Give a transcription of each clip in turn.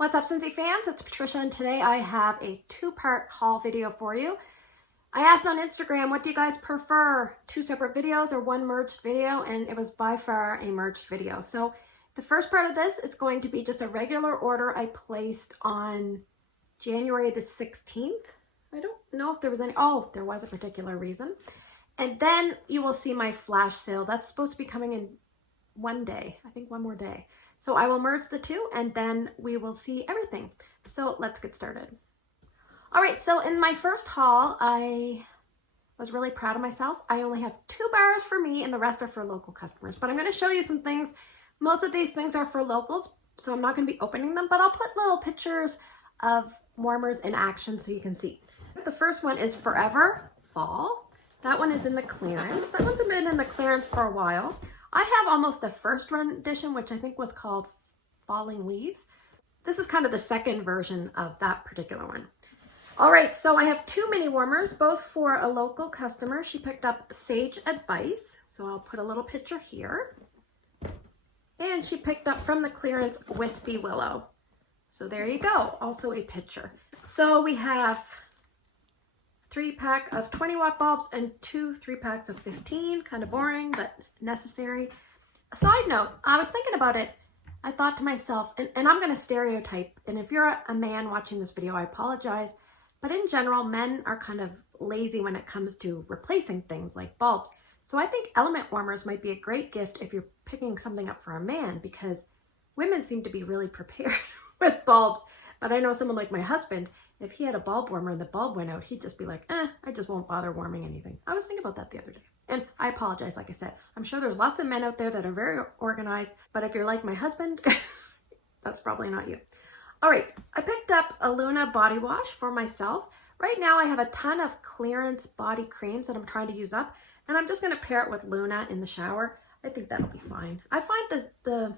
What's up, Scentsy fans? It's Patricia, and today I have a two-part haul video for you. I asked on Instagram, what do you guys prefer? 2 separate videos or 1 merged video? And it was by far a merged video. So the first part of this is going to be just a regular order I placed on January the 16th. I don't know if there was any, there was a particular reason. And then you will see my flash sale. That's supposed to be coming in one day, I think one more day. So I will merge the two and then we will see everything. So let's get started. All right, so in my first haul, I was really proud of myself. I only have 2 bars for me and the rest are for local customers. But I'm gonna show you some things. Most of these things are for locals, so I'm not gonna be opening them, but I'll put little pictures of warmers in action so you can see. The first one is Forever Fall. That one is in the clearance. That one's been in the clearance for a while. I have almost the first run edition, which I think was called Falling Leaves. This is kind of the second version of that particular one. All right, so I have 2 mini warmers, both for a local customer. She picked up Sage Advice, so I'll put a little picture here. And she picked up from the clearance Wispy Willow. So there you go, also a picture. So we have 3-pack of 20-watt bulbs and 2 3-packs of 15. Kind of boring, but necessary. A side note, I was thinking about it. I thought to myself, and I'm going to stereotype, and if you're a man watching this video, I apologize, but in general, men are kind of lazy when it comes to replacing things like bulbs. So I think element warmers might be a great gift if you're picking something up for a man, because women seem to be really prepared with bulbs. But I know someone like my husband, if he had a bulb warmer and the bulb went out, he'd just be like, I just won't bother warming anything. I was thinking about that the other day. And I apologize, like I said. I'm sure there's lots of men out there that are very organized, but if you're like my husband, that's probably not you. All right, I picked up a Luna body wash for myself. Right now I have a ton of clearance body creams that I'm trying to use up, and I'm just gonna pair it with Luna in the shower. I think that'll be fine. I find that the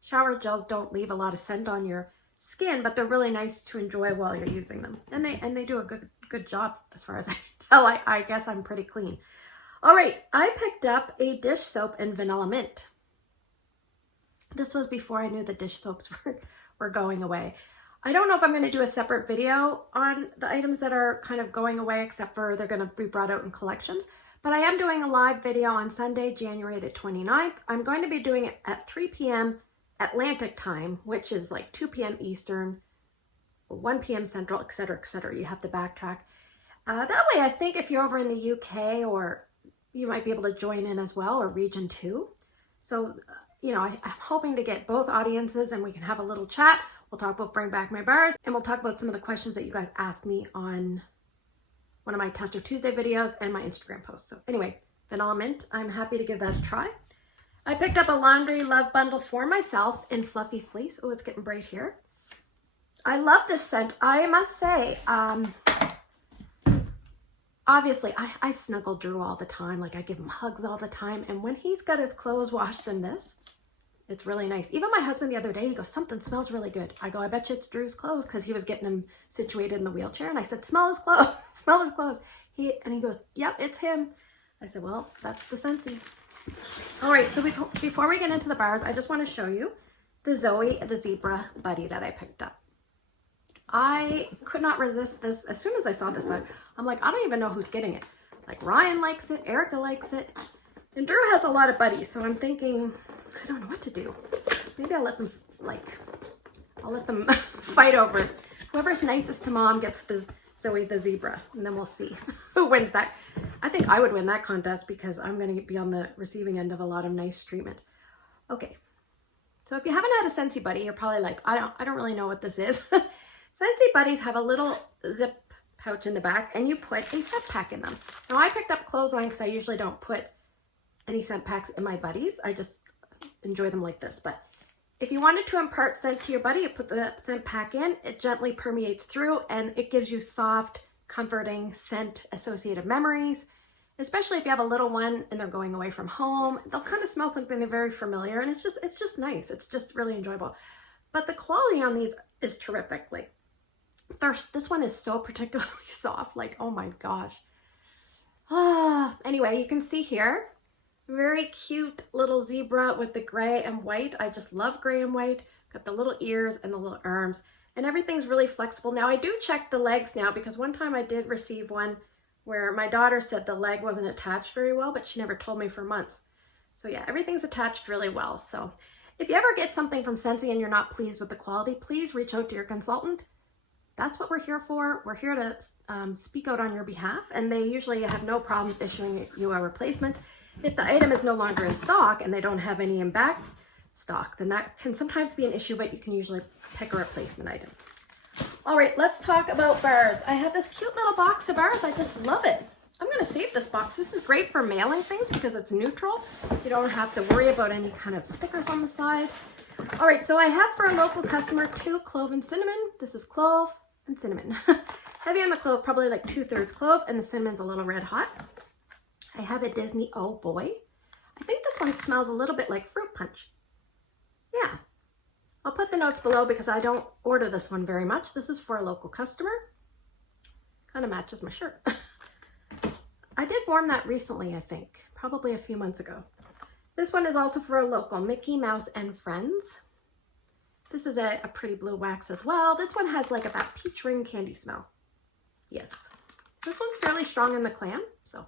shower gels don't leave a lot of scent on your skin, but they're really nice to enjoy while you're using them. And they do a good job as far as I can tell. I guess I'm pretty clean. All right, I picked up a dish soap in Vanilla Mint. This was before I knew the dish soaps were going away. I don't know if I'm going to do a separate video on the items that are kind of going away, except for they're going to be brought out in collections. But I am doing a live video on Sunday, January the 29th. I'm going to be doing it at 3 p.m. Atlantic time, which is like 2 p.m. Eastern, 1 p.m. Central, etc., etc. You have to backtrack. That way, I think if you're over in the UK, or you might be able to join in as well, or region 2. So, you know, I'm hoping to get both audiences and we can have a little chat. We'll talk about Bring Back My Bars, and we'll talk about some of the questions that you guys asked me on one of my Tester Tuesday videos and my Instagram posts. So anyway, Vanilla Mint, I'm happy to give that a try. I picked up a laundry love bundle for myself in Fluffy Fleece. Oh, it's getting bright here. I love this scent. I must say, obviously, I snuggle Drew all the time. Like, I give him hugs all the time. And when he's got his clothes washed in this, it's really nice. Even my husband the other day, he goes, something smells really good. I go, I bet you it's Drew's clothes, because he was getting him situated in the wheelchair. And I said, smell his clothes, smell his clothes. He goes, yep, it's him. I said, well, that's the Scentsy. All right, so before we get into the bars, I just want to show you the Zoey, the Zebra Buddy that I picked up. I could not resist this. As soon as I saw this, I'm like, I don't even know who's getting it. Like, Ryan likes it, Erica likes it, and Drew has a lot of buddies, so I'm thinking, I don't know what to do. Maybe I'll let them, fight over it. Whoever's nicest to mom gets the Zoey the Zebra, and then we'll see who wins that. I think I would win that contest, because I'm going to be on the receiving end of a lot of nice treatment. Okay, so if you haven't had a Scentsy Buddy, you're probably like, I don't really know what this is. Scentsy Buddies have a little zip pouch in the back, and you put a scent pack in them. Now, I picked up Clothesline because I usually don't put any scent packs in my buddies. I just enjoy them like this. But if you wanted to impart scent to your buddy, you put the scent pack in. It gently permeates through, and it gives you soft, comforting scent associated memories. Especially if you have a little one and they're going away from home, they'll kind of smell something they're very familiar, and it's just nice. It's just really enjoyable. But the quality on these is terrific. Like, this one is so particularly soft. Like, oh my gosh. Anyway, you can see here, very cute little zebra with the gray and white. I just love gray and white. Got the little ears and the little arms. And everything's really flexible. Now I do check the legs now because one time I did receive one where my daughter said the leg wasn't attached very well, but she never told me for months. So yeah, everything's attached really well. So if you ever get something from Scentsy and you're not pleased with the quality, please reach out to your consultant. That's what we're here for. We're here to speak out on your behalf, and they usually have no problems issuing you a replacement. If the item is no longer in stock and they don't have any in back stock, then that can sometimes be an issue, but you can usually pick a replacement item. All right, let's talk about bars. I have this cute little box of bars. I just love it. I'm gonna save this box. This is great for mailing things because it's neutral. You don't have to worry about any kind of stickers on the side. All right, so I have for a local customer 2 clove and cinnamon. This is clove and cinnamon. Heavy on the clove, probably like 2/3 clove, and the cinnamon's a little red hot. I have a Disney, oh boy. I think this one smells a little bit like fruit punch. Yeah, I'll put the notes below because I don't order this one very much. This is for a local customer. Kind of matches my shirt. I did warm that recently, I think, probably a few months ago. This one is also for a local, Mickey Mouse and Friends. This is a pretty blue wax as well. This one has like that peach ring candy smell. Yes, this one's fairly strong in the clam, so.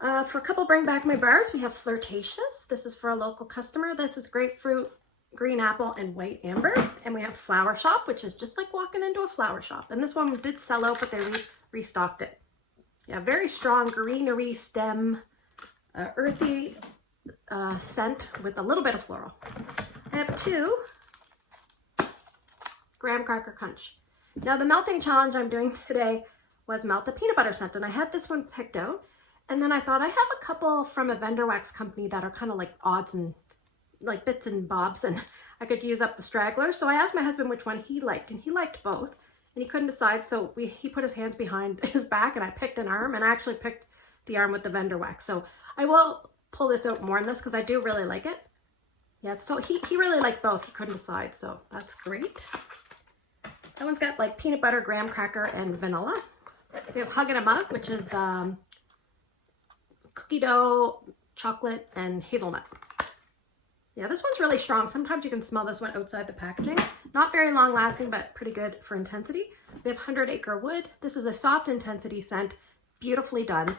For a couple bring back my bars, we have Flirtatious. This is for a local customer. This is grapefruit, green apple, and white amber. And we have Flower Shop, which is just like walking into a flower shop. And this one did sell out, but they restocked it. Yeah, very strong greenery stem, earthy scent with a little bit of floral. I have 2 graham cracker crunch. Now the melting challenge I'm doing today was melt the peanut butter scent, and I had this one picked out. And then I thought I have a couple from a vendor wax company that are kind of like odds and like bits and bobs, and I could use up the stragglers. So I asked my husband which one he liked, and he liked both, and he couldn't decide. So he put his hands behind his back, and I picked an arm, and I actually picked the arm with the vendor wax. So I will pull this out more in this because I do really like it. Yeah, so he really liked both. He couldn't decide, so that's great. That one's got like peanut butter, graham cracker, and vanilla. We have Hug in a Mug, which is cookie dough, chocolate, and hazelnut. Yeah, this one's really strong. Sometimes you can smell this one outside the packaging. Not very long lasting, but pretty good for intensity. We have 100 Acre Wood. This is a soft intensity scent, beautifully done.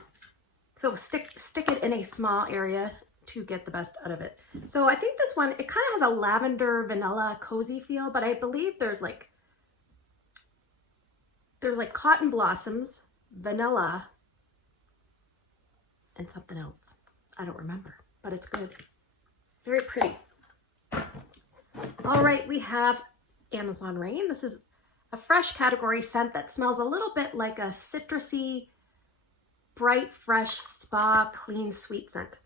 So stick it in a small area to get the best out of it. So I think this one, it kind of has a lavender, vanilla, cozy feel, but I believe there's like cotton blossoms, vanilla, and something else. I don't remember, but it's good. Very pretty. All right, we have Amazon Rain. This is a fresh category scent that smells a little bit like a citrusy, bright, fresh, spa, clean, sweet scent.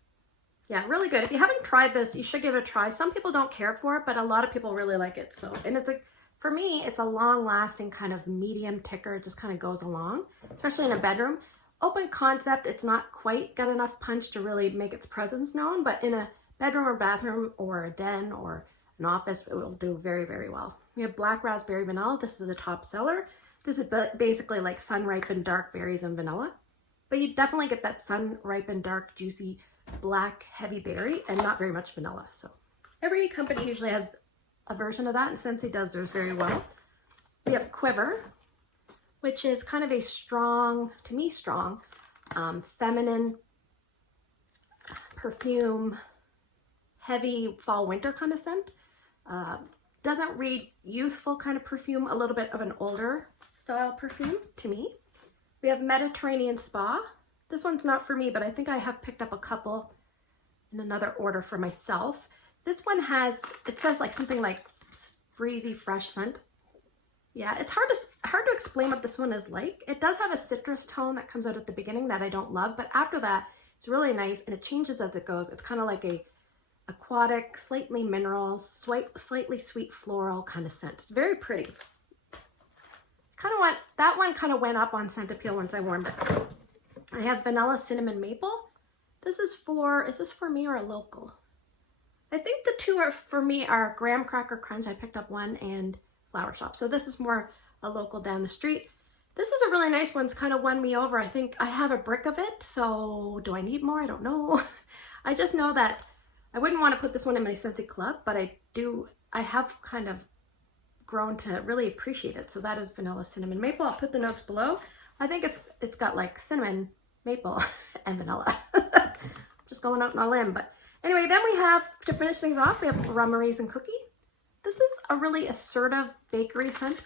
Yeah, really good. If you haven't tried this, you should give it a try. Some people don't care for it, but a lot of people really like it. So, and for me, it's a long-lasting kind of medium ticker. It just kind of goes along, especially in a bedroom. Open concept, it's not quite got enough punch to really make its presence known, but in a bedroom or bathroom or a den or an office, it will do very, very well. We have Black Raspberry Vanilla. This is a top seller. This is basically like sun-ripened dark berries and vanilla, but you definitely get that sun-ripened dark, juicy, black, heavy berry and not very much vanilla. So every company usually has a version of that, and Scentsy does theirs very well. We have Quiver, which is kind of a strong, to me strong, feminine perfume, heavy fall winter kind of scent. Doesn't read youthful kind of perfume, a little bit of an older style perfume to me. We have Mediterranean Spa. This one's not for me, but I think I have picked up a couple in another order for myself. This one has, it says like something like breezy, fresh scent. Yeah, it's hard to explain what this one is like. It does have a citrus tone that comes out at the beginning that I don't love, but after that, it's really nice and it changes as it goes. It's kind of like a aquatic, slightly mineral, slightly sweet floral kind of scent. It's very pretty. That one kind of went up on scent appeal once I warmed it. I have Vanilla Cinnamon Maple. Is this for me or a local? I think the two are for me are Graham Cracker Crunch. I picked up one, and Flower Shop. So this is more a local down the street. This is a really nice one. It's kind of won me over. I think I have a brick of it. So do I need more? I don't know. I just know that I wouldn't want to put this one in my Scentsy club, but I have kind of grown to really appreciate it. So that is vanilla, cinnamon, maple. I'll put the notes below. I think it's got like cinnamon, maple, and vanilla. Just going out on a limb. But anyway, then we have, to finish things off, we have rum raisin cookie. This is a really assertive bakery scent.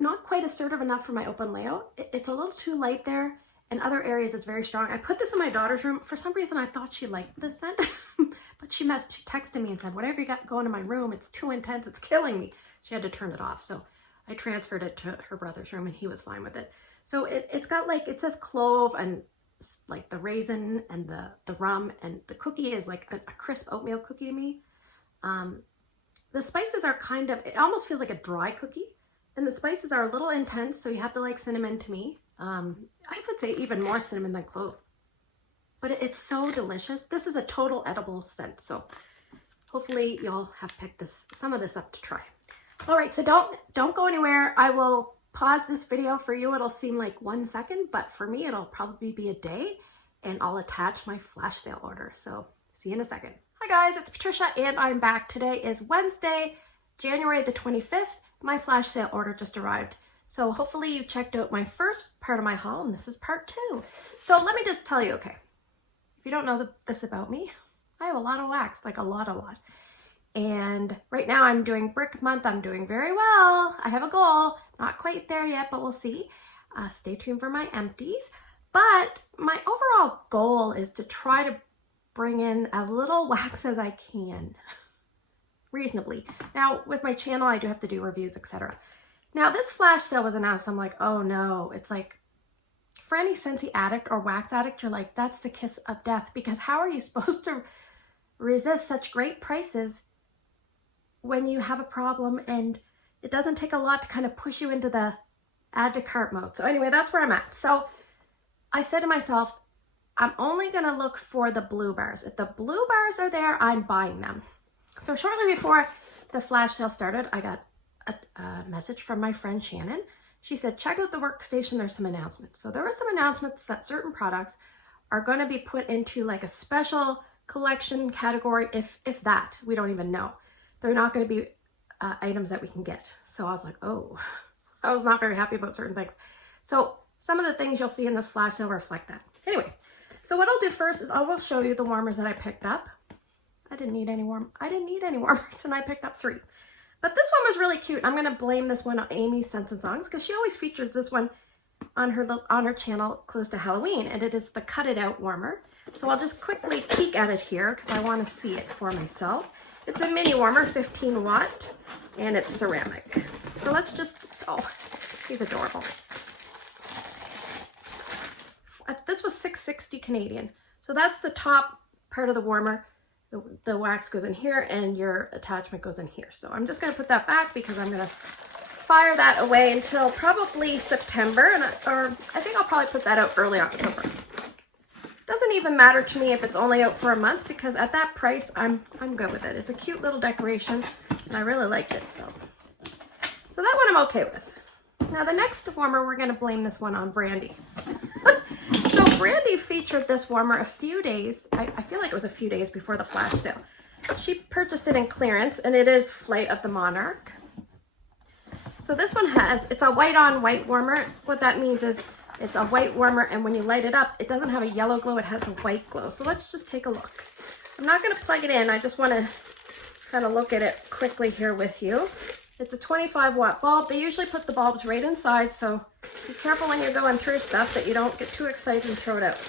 Not quite assertive enough for my open layout. It's a little too light there. In other areas, it's very strong. I put this in my daughter's room. For some reason, I thought she liked this scent. But she texted me and said, whatever you got going in my room, it's too intense. It's killing me. She had to turn it off. So I transferred it to her brother's room and he was fine with it. So it's got like, it says clove and like the raisin and the rum, and the cookie is like a crisp oatmeal cookie to me. The spices are kind of, it almost feels like a dry cookie. And the spices are a little intense, so you have to like cinnamon to me. I would say even more cinnamon than clove. But it's so delicious. This is a total edible scent. So hopefully you'll have picked some of this up to try. All right, so don't go anywhere. I will pause this video. For you, it'll seem like 1 second, but for me, it'll probably be a day, and I'll attach my flash sale order. So see you in a second. Hi guys, it's Patricia, and I'm back. Today is Wednesday, January the 25th. My flash sale order just arrived. So hopefully you checked out my first part of my haul, and this is part 2. So let me just tell you, okay, if you don't know this about me, I have a lot of wax, like a lot. And right now I'm doing brick month. I'm doing very well. I have a goal, not quite there yet, but we'll see. Stay tuned for my empties. But my overall goal is to try to bring in as little wax as I can, reasonably. Now with my channel, I do have to do reviews, etc. Now this flash sale was announced. I'm like, oh no. It's like, for any Scentsy addict or wax addict, you're like, that's the kiss of death, because how are you supposed to resist such great prices when you have a problem, and it doesn't take a lot to kind of push you into the add to cart mode. So anyway, that's where I'm at. So I said to myself, I'm only going to look for the blue bars. If the blue bars are there, I'm buying them. So shortly before the flash sale started, I got a message from my friend Shannon. She said, check out the workstation. There's some announcements. So there were some announcements that certain products are going to be put into like a special collection category, if that. We don't even know. They're not going to be items that we can get. So I was like, oh, I was not very happy about certain things. So some of the things you'll see in this flash sale reflect that. Anyway, so what I'll do first is I will show you the warmers that I picked up. I didn't need any warmers, and I picked up 3. But this one was really cute. I'm going to blame this one on Amy's Scents and Songs, because she always features this one on her channel close to Halloween, and it is the Cut It Out warmer. So I'll just quickly peek at it here because I want to see it for myself. It's a mini warmer, 15 watt, and it's ceramic. So let's just, oh, he's adorable. This was $6.60 Canadian. So that's the top part of the warmer. The wax goes in here and your attachment goes in here. So I'm just going to put that back because I'm going to fire that away until probably September, or I think I'll probably put that out early October. Doesn't even matter to me if it's only out for a month, because at that price, I'm good with it. It's a cute little decoration, and I really liked it. So that one I'm okay with. Now the next warmer, we're going to blame this one on Brandy. So Brandy featured this warmer a few days, I feel like it was a few days before the flash sale. She purchased it in clearance, and it is Flight of the Monarch. So this one it's a white on white warmer. What that means is it's a white warmer, and when you light it up, it doesn't have a yellow glow, it has a white glow. So let's just take a look. I'm not going to plug it in, I just want to kind of look at it quickly here with you. It's a 25 watt bulb. They usually put the bulbs right inside, so be careful when you're going through stuff that you don't get too excited and throw it out.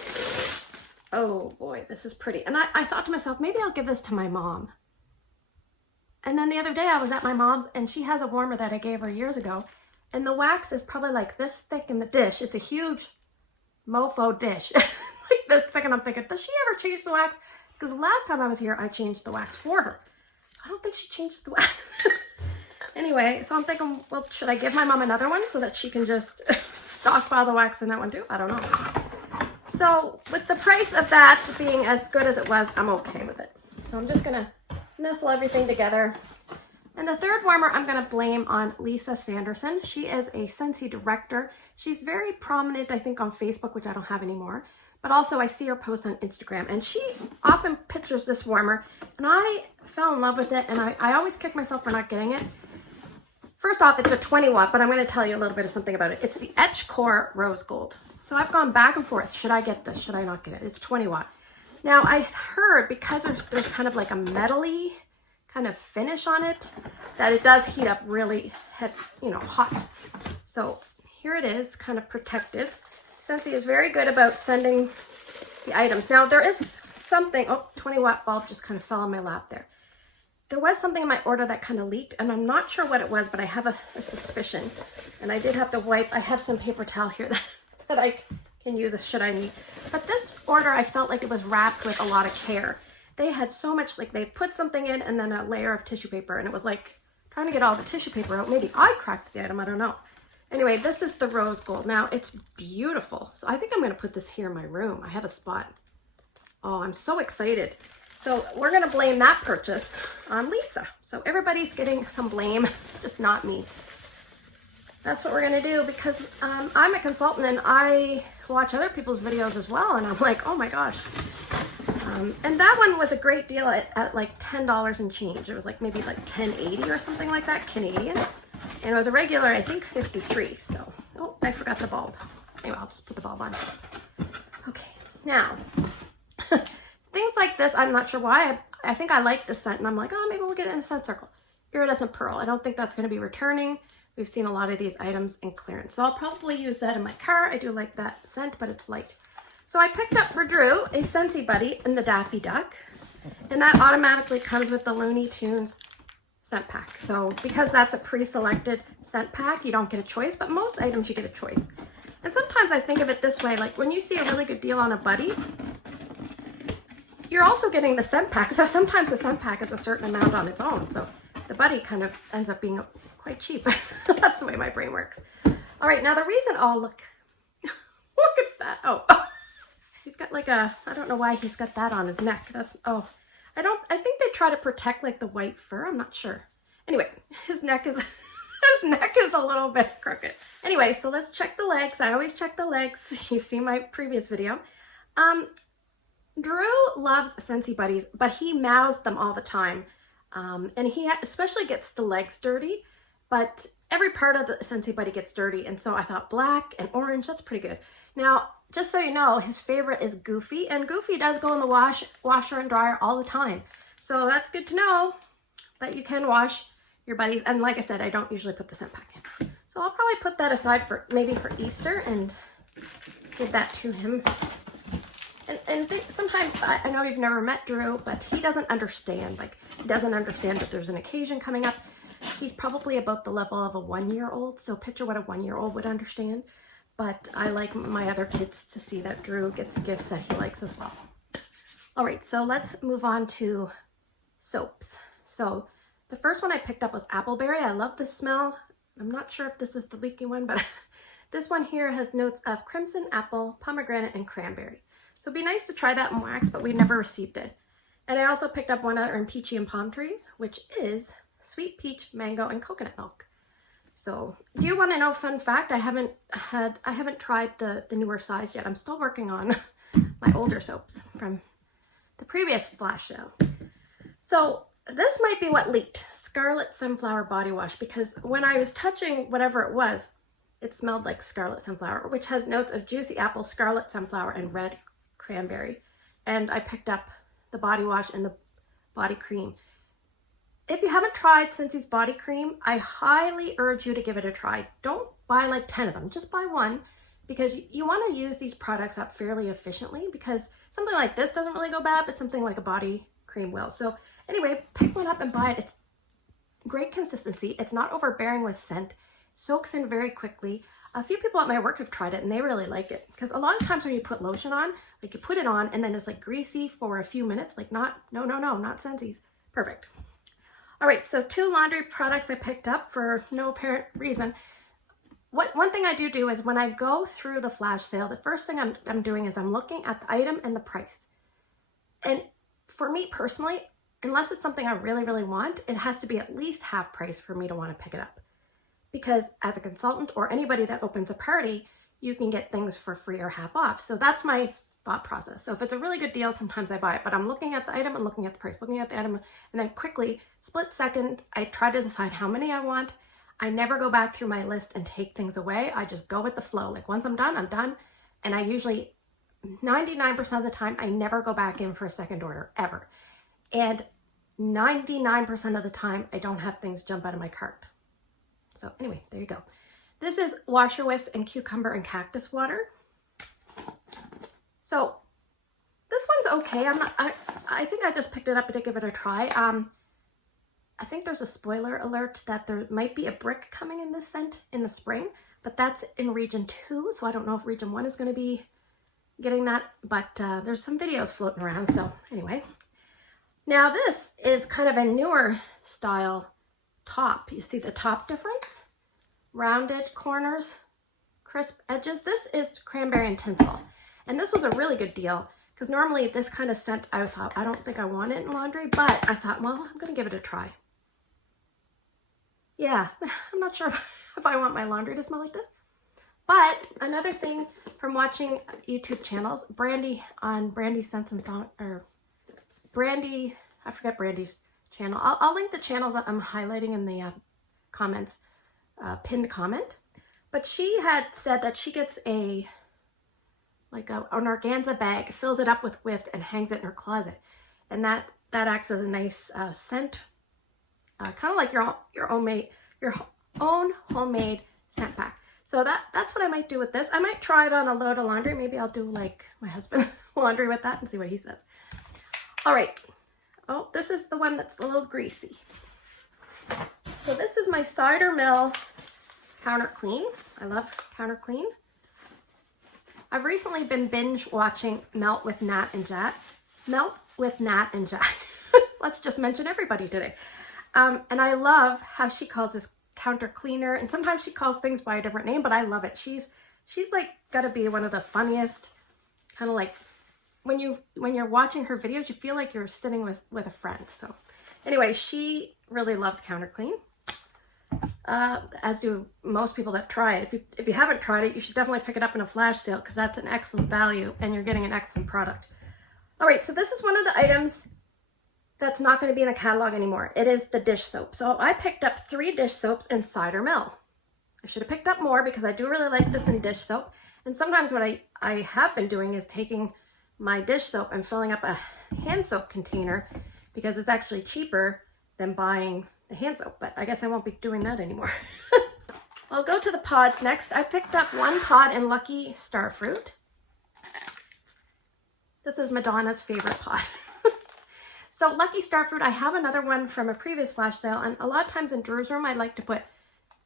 Oh boy, this is pretty. And I thought to myself, maybe I'll give this to my mom. And then the other day I was at my mom's, and she has a warmer that I gave her years ago, and the wax is probably like this thick in the dish. It's a huge mofo dish, like this thick, and I'm thinking, does she ever change the wax? Because the last time I was here, I changed the wax for her. I don't think she changes the wax. Anyway, so I'm thinking, well, should I give my mom another one so that she can just stockpile the wax in that one too? I don't know. So with the price of that being as good as it was, I'm okay with it. So I'm just going to nestle everything together. And the third warmer I'm going to blame on Lisa Sanderson. She is a Scentsy director. She's very prominent, I think, on Facebook, which I don't have anymore. But also I see her posts on Instagram, and she often pictures this warmer, and I fell in love with it, and I always kick myself for not getting it. First off, it's a 20 watt, but I'm going to tell you a little bit of something about it. It's the Etch Core Rose Gold. So I've gone back and forth. Should I get this? Should I not get it? It's 20 watt. Now I heard because there's kind of like a metally kind of finish on it, that it does heat up really, hot. So here it is, kind of protective. Scentsy is very good about sending the items. Now there is something, 20 watt bulb just kind of fell on my lap there. There was something in my order that kind of leaked, and I'm not sure what it was, but I have a suspicion. And I did have to wipe. I have some paper towel here that I can use should I need. But this order, I felt like it was wrapped with a lot of care. They had so much, like they put something in and then a layer of tissue paper, and it was like trying to get all the tissue paper out. Maybe I cracked the item, I don't know. Anyway, this is the rose gold. Now it's beautiful. So I think I'm gonna put this here in my room. I have a spot. Oh, I'm so excited. So we're gonna blame that purchase on Lisa. So everybody's getting some blame, just not me. That's what we're gonna do because I'm a consultant and I watch other people's videos as well, and I'm like, oh my gosh. And that one was a great deal at like $10 and change. It was like maybe like $10.80 or something like that, Canadian. And it was a regular, I think 53. So, oh, I forgot the bulb. Anyway, I'll just put the bulb on. Okay, now, things like this, I'm not sure why. I think I like this scent, and I'm like, oh, maybe we'll get it in the scent circle. Iridescent Pearl. I don't think that's going to be returning. We've seen a lot of these items in clearance. So I'll probably use that in my car. I do like that scent, but it's light. So I picked up for Drew a Scentsy Buddy in the Daffy Duck, and that automatically comes with the Looney Tunes scent pack. So because that's a pre-selected scent pack, you don't get a choice, but most items you get a choice. And sometimes I think of it this way, like when you see a really good deal on a buddy, you're also getting the scent pack. So sometimes the scent pack is a certain amount on its own. So the buddy kind of ends up being quite cheap. That's the way my brain works. All right, now the reason, oh, look at that. Oh, he's got like a, I don't know why he's got that on his neck. That's, oh, I think they try to protect like the white fur. I'm not sure. Anyway, his neck is a little bit crooked. Anyway, so let's check the legs. I always check the legs. You've seen my previous video. Drew loves Scentsy Buddies, but he mouths them all the time. And he especially gets the legs dirty, but every part of the Scentsy Buddy gets dirty. And so I thought black and orange, that's pretty good. Now, just so you know, his favorite is Goofy, and Goofy does go in the washer and dryer all the time. So that's good to know that you can wash your buddies. And like I said, I don't usually put the scent pack in. So I'll probably put that aside for maybe for Easter and give that to him. And sometimes, I know you've never met Drew, but he doesn't understand. Like, he doesn't understand that there's an occasion coming up. He's probably about the level of a 1-year-old. So picture what a 1-year-old would understand. But I like my other kids to see that Drew gets gifts that he likes as well. All right, so let's move on to soaps. So the first one I picked up was Appleberry. I love the smell. I'm not sure if this is the leaky one, but this one here has notes of crimson, apple, pomegranate, and cranberry. So it'd be nice to try that in wax, but we never received it. And I also picked up one other in Peachy and Palm Trees, which is sweet peach, mango, and coconut milk. So do you want to know, fun fact, I haven't tried the newer size yet. I'm still working on my older soaps from the previous flash sale. So this might be what leaked, Scarlet Sunflower Body Wash, because when I was touching whatever it was, it smelled like Scarlet Sunflower, which has notes of juicy apple, scarlet sunflower, and red cranberry. And I picked up the body wash and the body cream. If you haven't tried Scentsy's body cream, I highly urge you to give it a try. Don't buy like 10 of them, just buy one, because you want to use these products up fairly efficiently, because something like this doesn't really go bad, but something like a body cream will. So anyway, pick one up and buy it. It's great consistency. It's not overbearing with scent. Soaks in very quickly. A few people at my work have tried it and they really like it, because a lot of times when you put lotion on, like you put it on and then it's like greasy for a few minutes, like not Scentsy's. Perfect. All right, so 2 laundry products I picked up for no apparent reason. One thing I do is when I go through the flash sale, the first thing I'm doing is I'm looking at the item and the price. And for me personally, unless it's something I really, really want, it has to be at least half price for me to want to pick it up. Because as a consultant or anybody that opens a party, you can get things for free or half off. So that's my thought process. So if it's a really good deal, sometimes I buy it, but I'm looking at the item and looking at the price, looking at the item, and then quickly, split second, I try to decide how many I want. I never go back through my list and take things away. I just go with the flow. Like once I'm done, I'm done. And I usually, 99% of the time, I never go back in for a second order, ever. And 99% of the time, I don't have things jump out of my cart. So anyway, there you go. This is Washer Whiffs and Cucumber and Cactus Water. So this one's okay. I think I just picked it up to give it a try. I think there's a spoiler alert that there might be a brick coming in this scent in the spring, but that's in region 2. So I don't know if region 1 is going to be getting that, but there's some videos floating around. So anyway, now this is kind of a newer style top. You see the top difference? Rounded corners, crisp edges. This is cranberry and tinsel. And this was a really good deal because normally this kind of scent, I thought, I don't think I want it in laundry, but I thought, well, I'm going to give it a try. Yeah, I'm not sure if I want my laundry to smell like this. But another thing from watching YouTube channels, Brandy on Brandy Scents and Song, or Brandy, I forget Brandy's channel. I'll link the channels that I'm highlighting in the comments, pinned comment. But she had said that she gets an organza bag, fills it up with whiff, and hangs it in her closet. And that acts as a nice scent, kind of like your own homemade scent pack. So that's what I might do with this. I might try it on a load of laundry. Maybe I'll do like my husband's laundry with that and see what he says. All right. Oh, this is the one that's a little greasy. So this is my Cider Mill Counter Clean. I love Counter Clean. I've recently been binge watching Melt with Nat and Jack. Melt with Nat and Jack. Let's just mention everybody today. And I love how she calls this counter cleaner, and sometimes she calls things by a different name, but I love it. She's like gotta be one of the funniest, kind of like when you're watching her videos, you feel like you're sitting with a friend. So anyway, she really loves counter clean, as do most people that try it. If you haven't tried it, you should definitely pick it up in a flash sale because that's an excellent value and you're getting an excellent product. All right, so this is one of the items that's not going to be in the catalog anymore. It is the dish soap. So I picked up 3 dish soaps in Cider Mill. I should have picked up more because I do really like this in dish soap. And sometimes what I have been doing is taking my dish soap and filling up a hand soap container because it's actually cheaper than buying the hand soap. But I guess I won't be doing that anymore. I'll go to the pods next. I picked up 1 pod in Lucky Starfruit. This is Madonna's favorite pod. So Lucky Starfruit, I have another one from a previous flash sale, and a lot of times in Drew's room, I like to put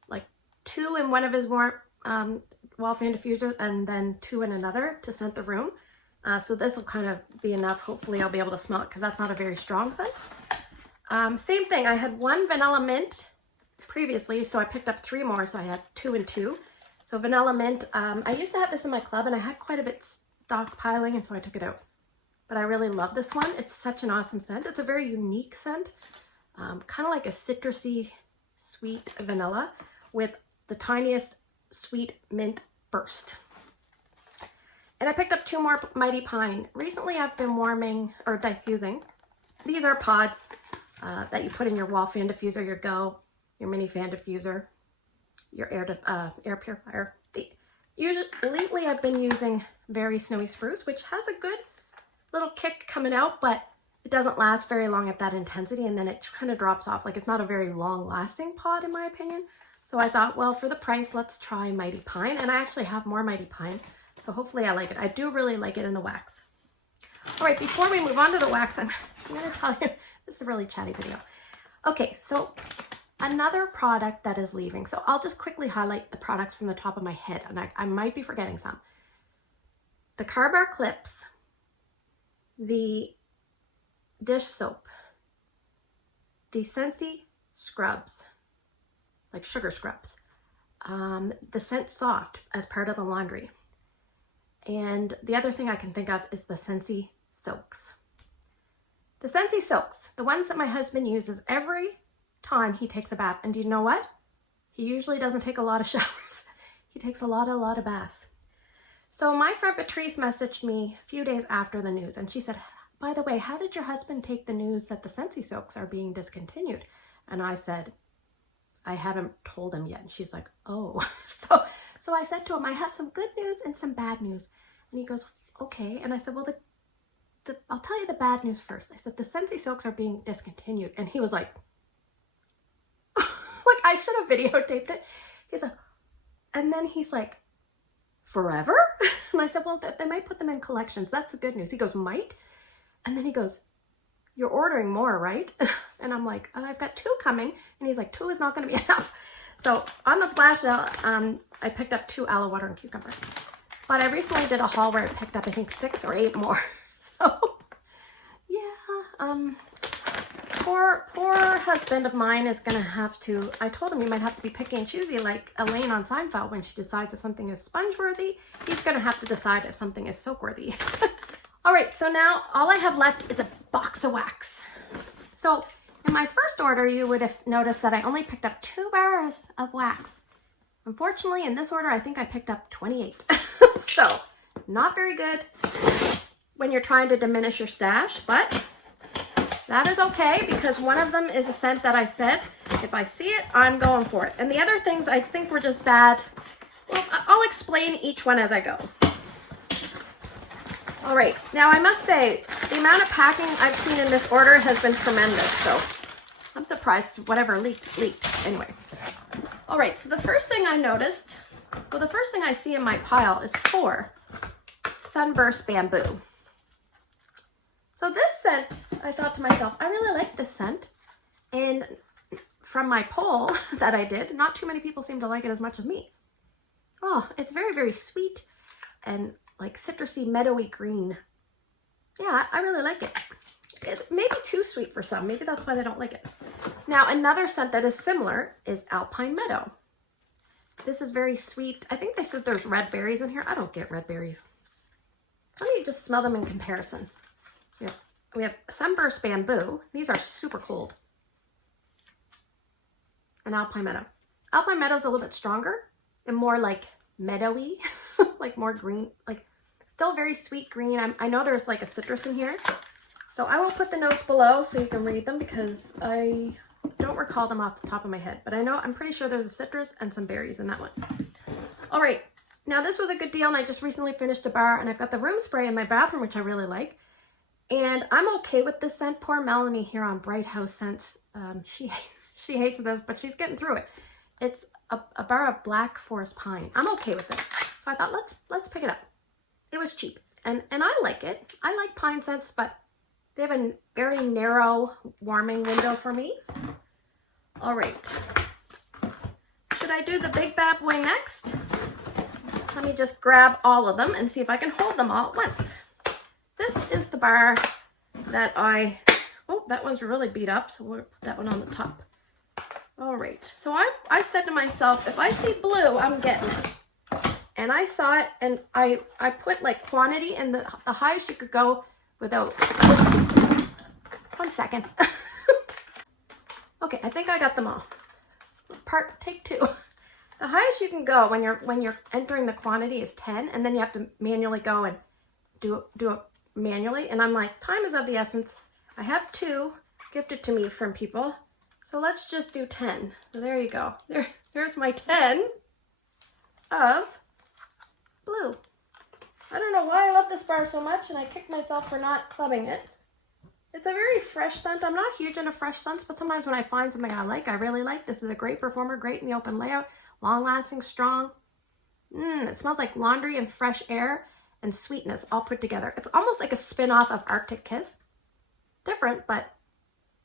like 2 in one of his more wall fan diffusers and then 2 in another to scent the room. So this will kind of be enough. Hopefully I'll be able to smell it because that's not a very strong scent. Same thing, I had 1 vanilla mint previously, so I picked up 3 more, so I had 2 and 2. So vanilla mint, I used to have this in my club and I had quite a bit stockpiling, and so I took it out. But I really love this one. It's such an awesome scent. It's a very unique scent, kind of like a citrusy, sweet vanilla with the tiniest sweet mint burst. And I picked up 2 more Mighty Pine. Recently I've been warming or diffusing. These are pods that you put in your wall fan diffuser, your Go, your mini fan diffuser, your air purifier. Lately I've been using Very Snowy Spruce, which has a good little kick coming out, but it doesn't last very long at that intensity, and then it kind of drops off. Like, it's not a very long lasting pod in my opinion. So I thought, well, for the price, let's try Mighty Pine, and I actually have more Mighty Pine, so hopefully I like it. I do really like it in the wax. All right, before we move on to the wax, I'm gonna tell you, this is a really chatty video. Okay, so another product that is leaving. So I'll just quickly highlight the products from the top of my head, and I might be forgetting some. The Car Bar Clips, the dish soap, the Scentsy scrubs, like sugar scrubs, the Scent Soft as part of the laundry. And the other thing I can think of is the Scentsy soaks. The Scentsy soaks, the ones that my husband uses every time he takes a bath. And do you know what? He usually doesn't take a lot of showers. He takes a lot of baths. So my friend Patricia messaged me a few days after the news, and she said, by the way, how did your husband take the news that the Scentsy soaks are being discontinued? And I said, I haven't told him yet. And she's like, oh. So I said to him, I have some good news and some bad news. And he goes, okay. And I said, well, I'll tell you the bad news first. I said, the Scentsy soaks are being discontinued. And he was like, like, I should have videotaped it. He's like, and then he's like, forever? And I said, well, they might put them in collections. That's the good news. He goes, might? And then he goes, you're ordering more, right? And I'm like, I've got 2 coming. And he's like, 2 is not going to be enough. So on the flash sale, I picked up 2 aloe water and cucumber. But I recently did a haul where I picked up, I think, 6 or 8 more. So, yeah, poor husband of mine is going to have to, I told him he might have to be picky and choosy like Elaine on Seinfeld when she decides if something is sponge-worthy. He's going to have to decide if something is soak-worthy. All right, so now all I have left is a box of wax. So in my first order, you would have noticed that I only picked up 2 bars of wax. Unfortunately, in this order, I think I picked up 28. So not very good when you're trying to diminish your stash, but that is okay because one of them is a scent that I said, if I see it, I'm going for it. And the other things I think were just bad. Well, I'll explain each one as I go. All right, now I must say, the amount of packing I've seen in this order has been tremendous, so I'm surprised whatever leaked. Anyway. All right, so the first thing I noticed, well, the first thing I see in my pile is 4 Sunburst Bamboo. So this scent, I thought to myself, I really like this scent. And from my poll that I did, not too many people seem to like it as much as me. Oh, it's very, very sweet and like citrusy, meadowy green. Yeah, I really like it. It's maybe too sweet for some. Maybe that's why they don't like it. Now, another scent that is similar is Alpine Meadow. This is very sweet. I think they said there's red berries in here. I don't get red berries. Let me just smell them in comparison. Yeah, we have Sunburst Bamboo. These are super cold. And Alpine Meadow. Alpine Meadow is a little bit stronger and more like meadowy, like more green, like still very sweet green. I know there's like a citrus in here. So I will put the notes below so you can read them because I don't recall them off the top of my head. But I'm pretty sure there's a citrus and some berries in that one. All right, now this was a good deal and I just recently finished a bar and I've got the room spray in my bathroom, which I really like. And I'm okay with this scent. Poor Melanie here on Bright House Scents. She hates this, but she's getting through it. It's a bar of Black Forest Pine. I'm okay with it. So I thought, let's pick it up. It was cheap. And I like it. I like pine scents, but they have a very narrow warming window for me. All right. Should I do the Big Bad Boy next? Let me just grab all of them and see if I can hold them all at once. This is the bar that oh, that one's really beat up, so we'll put that one on the top. All right, so I said to myself, if I see blue, I'm getting it. And I saw it, and I put like quantity and the highest you could go without. 1 second. Okay, I think I got them all. Take 2. The highest you can go when you're entering the quantity is 10, and then you have to manually go and do it manually. And I'm like, time is of the essence. I have 2 gifted to me from people, so let's just do 10. So there you go. There's my 10 of blue. I don't know why I love this bar so much, and I kicked myself for not clubbing it. It's a very fresh scent. I'm not huge into fresh scents, but sometimes when I find something I really like. This is a great performer, great in the open layout, long-lasting, strong. It smells like laundry and fresh air and sweetness all put together. It's almost like a spin-off of Arctic Kiss. Different, but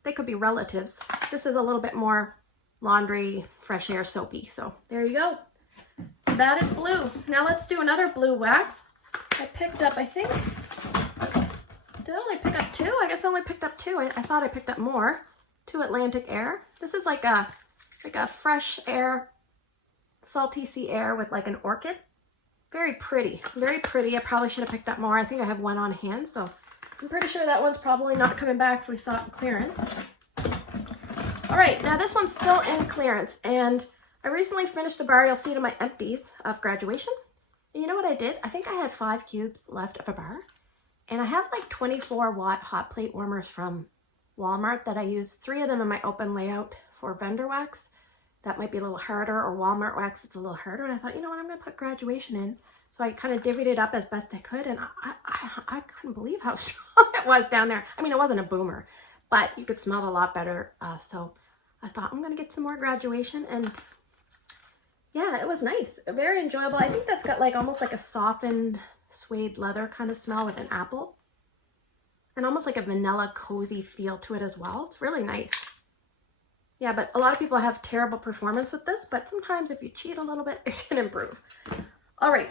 they could be relatives. This is a little bit more laundry, fresh air, soapy. So there you go. That is blue. Now let's do another blue wax. I picked up, I think, did I only pick up 2? I guess I only picked up 2. I thought I picked up more. 2 Atlantic Air. This is like a fresh air, salty sea air with like an orchid. Very pretty. Very pretty. I probably should have picked up more. I think I have 1 on hand, so I'm pretty sure that one's probably not coming back if we saw it in clearance. All right, now this one's still in clearance, and I recently finished a bar. You'll see it in my empties of graduation. And you know what I did? I think I had 5 cubes left of a bar. And I have like 24-watt hot plate warmers from Walmart that I use. 3 of them in my open layout for vendor wax. that might be a little harder, or Walmart wax, it's a little harder. And I thought, you know what, I'm going to put Graduation in. So I kind of divvied it up as best I could, and I couldn't believe how strong it was down there. I mean, it wasn't a boomer, but you could smell it a lot better. So I thought, I'm going to get some more Graduation, and yeah, it was nice. Very enjoyable. I think that's got like almost like a softened suede leather kind of smell with an apple, and almost like a vanilla cozy feel to it as well. It's really nice. Yeah, but a lot of people have terrible performance with this, but sometimes if you cheat a little bit, it can improve. All right,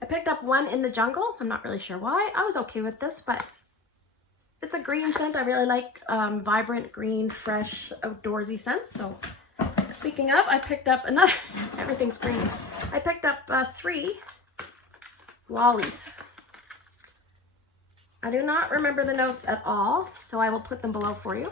I picked up one in the Jungle. I'm not really sure why. I was okay with this, but it's a green scent. I really like vibrant green, fresh, outdoorsy scents. So speaking of, I picked up another, everything's green. I picked up 3 Lollies. I do not remember the notes at all, so I will put them below for you.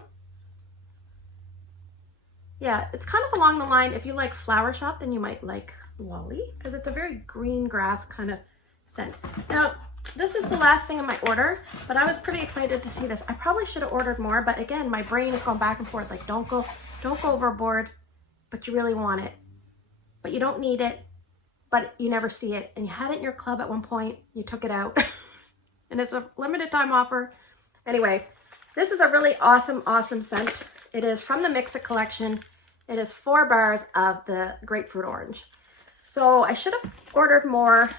Yeah, it's kind of along the line, if you like Flower Shop, then you might like Lolly, because it's a very green grass kind of scent. Now, this is the last thing in my order, but I was pretty excited to see this. I probably should have ordered more, but again, my brain is going back and forth, like don't go overboard, but you really want it. But you don't need it, but you never see it. And you had it in your club at one point, you took it out, and it's a limited time offer. Anyway, this is a really awesome, awesome scent. It is from the Mix It collection. It is 4 bars of the grapefruit orange. So I should have ordered more,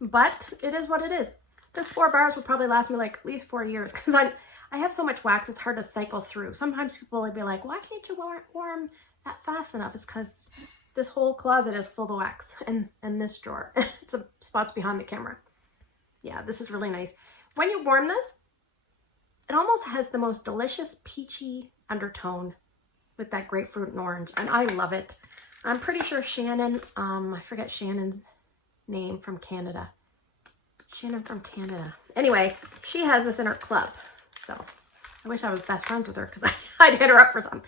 but it is what it is. This 4 bars will probably last me like at least 4 years, because I have so much wax, it's hard to cycle through. Sometimes people will be like, why can't you warm that fast enough? It's because this whole closet is full of wax, and this drawer. It's a spots behind the camera. Yeah, this is really nice. When you warm this, it almost has the most delicious peachy undertone with that grapefruit and orange, and I love it. I'm pretty sure Shannon, I forget Shannon's name from Canada. Shannon from Canada. Anyway, she has this in her club, so I wish I was best friends with her, because I'd hit her up for some.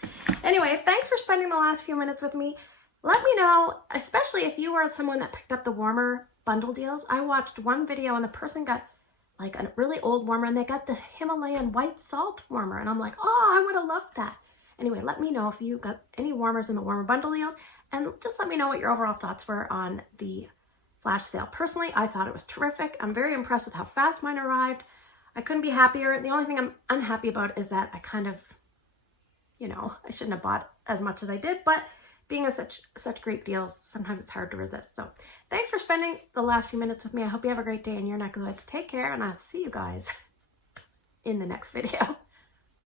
Anyway, thanks for spending the last few minutes with me. Let me know, especially if you were someone that picked up the warmer bundle deals. I watched one video and the person got like a really old warmer, and they got this Himalayan white salt warmer, and I'm like, oh, I would have loved that. Anyway, let me know if you got any warmers in the warmer bundle deals, and just let me know what your overall thoughts were on the flash sale. Personally, I thought it was terrific. I'm very impressed with how fast mine arrived. I couldn't be happier. The only thing I'm unhappy about is that I kind of, you know, I shouldn't have bought as much as I did, but being such great deals, sometimes it's hard to resist. So thanks for spending the last few minutes with me. I hope you have a great day in your neck of the woods. Take care, and I'll see you guys in the next video.